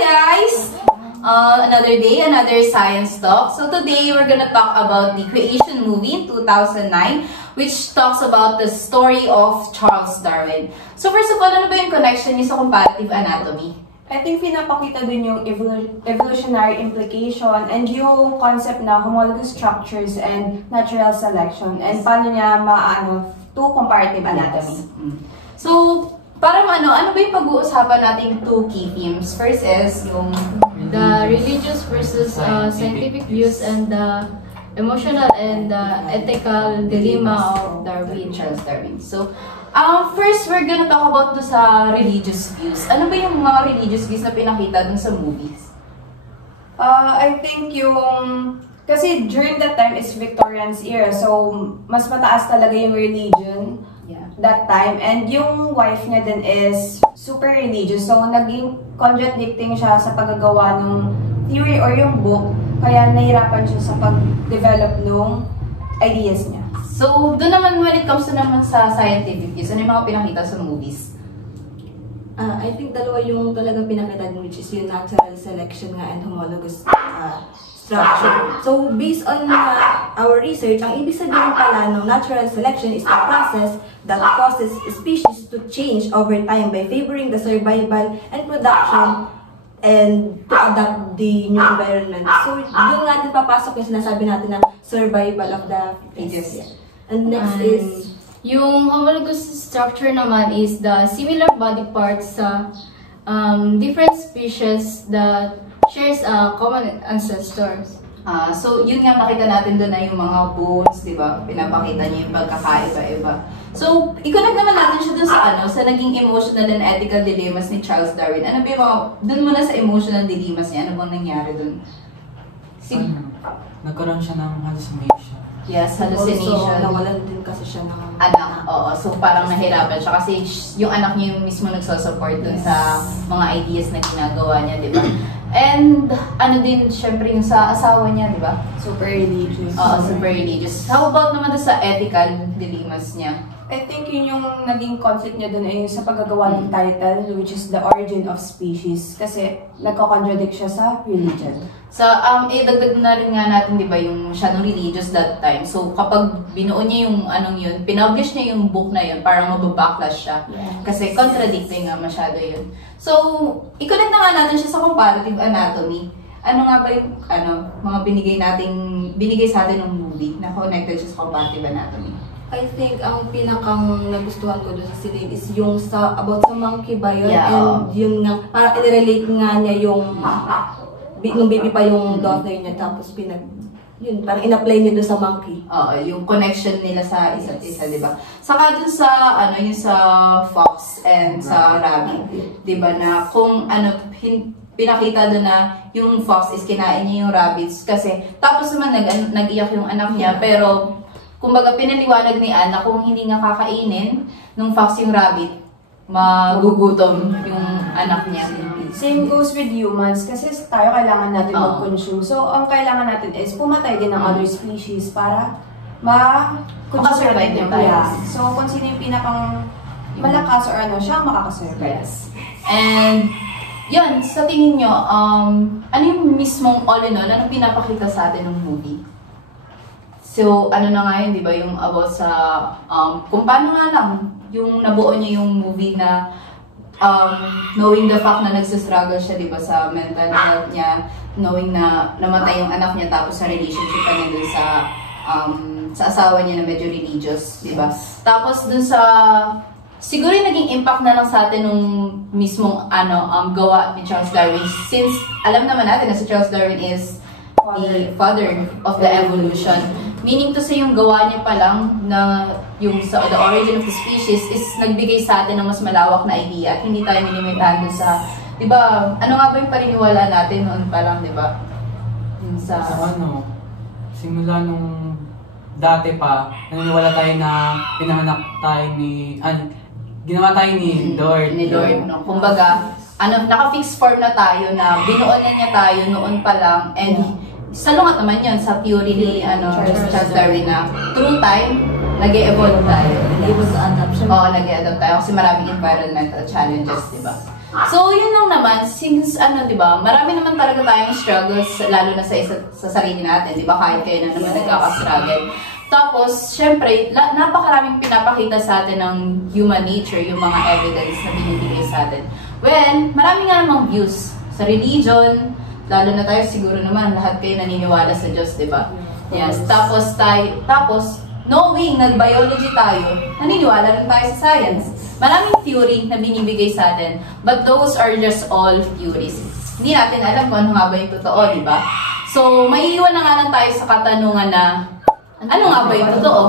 guys! Another day, another science talk. So today we're gonna talk about the Creation movie in 2009, which talks about the story of Charles Darwin. So first of all, ano ba yung connection niya sa comparative anatomy? I think pinapakita dun yung evolutionary implication and yung concept na homologous structures and natural selection and paano niya maano to comparative anatomy. So, para ano ba yung pag-uusapan nating two key themes? First is yung the religious versus scientific views and the emotional and ethical dilemma of Darwin. Charles Darwin. So, first we're gonna talk about do sa religious views. Ano ba yung mga religious views na pinakita dun sa movies? I think yung kasi during that time is Victorian's era, so mas mataas talaga yung religion that time. And yung wife niya din is super religious, so naging contradicting siya sa paggagawa ng theory or yung book, kaya nahirapan siya sa pag-develop ng ideas niya. So, doon naman when it comes to naman sa scientific views, ano yung mga pinakita sa movies? I think dalawa yung talagang pinakita din, which is yung natural selection nga and homologous structure. So, based on our research, ang ibig sabihin pala ng natural selection is the process that causes species to change over time by favoring the survival and production and to adapt the new environment. So, doon nga din papasok yung sinasabi natin na survival of the fittest. And next is yung homologous structure naman is the similar body parts sa different species that shares common ancestors. So, yun nga makita natin doon na yung mga bones, di ba? Pinapakita niya yung pagkakaiba-iba. So, i-connect naman natin siya doon sa sa naging emotional and ethical dilemmas ni Charles Darwin. Ano ba yung mga, doon muna sa emotional dilemmas niya, ano bang nangyari doon? Nagkaroon siya ng hallucination. Yes, hallucination. Also, nawalan din kasi siya ng anak. Oo, so parang nahirapan siya kasi yung anak niya yung mismo nagsusupport dun sa mga ideas na ginagawa niya, di ba? And ano din, syempre yung sa asawa niya, di ba? Super religious. Oo, super religious. How about naman sa ethical dilemmas niya? I think yun yung naging conflict niya dun ay sa paggagawa ng title, which is The Origin of Species. Kasi nagko-contradict siya sa religion. So, dagdag na rin nga natin, di ba, yung siya nung religious that time. So, kapag binuo niya yung yun, pinublish niya yung book na yun, parang mababacklash siya. Yeah. Kasi contradicting nga masyado yun. So, i-connect na nga natin siya sa comparative anatomy. Ano nga ba yung mga binigay sa atin ng movie na connected siya sa comparative anatomy? I think ang pinakang nagustuhan ko doon sa Celine is yung about sa monkey ba yun? Yeah, and yun nga, parang i-relate nga niya yung nung baby pa yung daughter niya, tapos yun, parang in-apply niya doon sa monkey. Oo, yung connection nila sa isa't isa, di ba? Saka dun sa, yung sa fox and sa rabbit, di ba, na kung pinakita doon na yung fox is kinain niya yung rabbits kasi, tapos naman nag-iyak yung anak niya, pero kumbaga pinaliwanag ni Anne na kung hindi nga kakainin nung fox yung rabbit, magugutom yung anak niya. Same goes with humans kasi tayo kailangan natin mag-consume. So, ang kailangan natin is pumatay din ng other species para makasurvive din tayo. Yeah. So, kung sino yung pinakang malakas or siya makakasurvive. Yes. And, yun, sa tingin nyo, ano yung mismong all in all, anong pinapakita sa atin ng movie? So, ano na nga yun, di ba, yung about sa, kung paano nga lang, yung nabuo niya yung movie na, knowing the fact na nagsistruggle siya, di ba, sa mental health niya, knowing na namatay yung anak niya, tapos sa relationship pa niya dun sa asawa niya na medyo religious, di ba? Tapos dun sa, siguro yung naging impact na lang sa atin nung mismong, gawa ni Charles Darwin, since alam naman natin na si Charles Darwin is the father of the evolution. Meaning to say yung gawa niya pa lang na yung sa The Origin of the Species is nagbigay sa atin ng mas malawak na idea at hindi tayo nilimitahan dun sa, di ba, ano nga ba yung paniniwala natin noon pa lang, di ba? Yung sa... Simula nung dati pa, naniniwala tayo na pinanganak tayo ginawa tayo ni Lord. Ni Lord, no? Kumbaga, naka-fixed form na tayo na binuo na niya tayo noon pa lang and salungat naman yun sa theory ni Charles Darwin na through time, nag-e-evolve tayo. Able to adapt siya. Oo, nag-e-adapt tayo kasi maraming environmental challenges, di ba? So, yun lang naman, since di ba, marami naman talaga tayong struggles, lalo na sa sarili natin, di ba, kahit kayo na naman nagkakastruggle. Tapos, syempre, napakaraming pinapakita sa atin ng human nature, yung mga evidence na binibigay sa atin. Well, marami nga namang views sa religion, lalo na tayo siguro naman, lahat kayo naniniwala sa Diyos, di ba? Yes, tapos knowing nag-biology tayo, naniniwala rin tayo sa science. Maraming theory na binibigay sa atin, but those are just all theories. Hindi natin alam kung ano nga ba yung totoo, di ba? So, maiiwan na nga lang tayo sa katanungan na, ano nga ba yung totoo?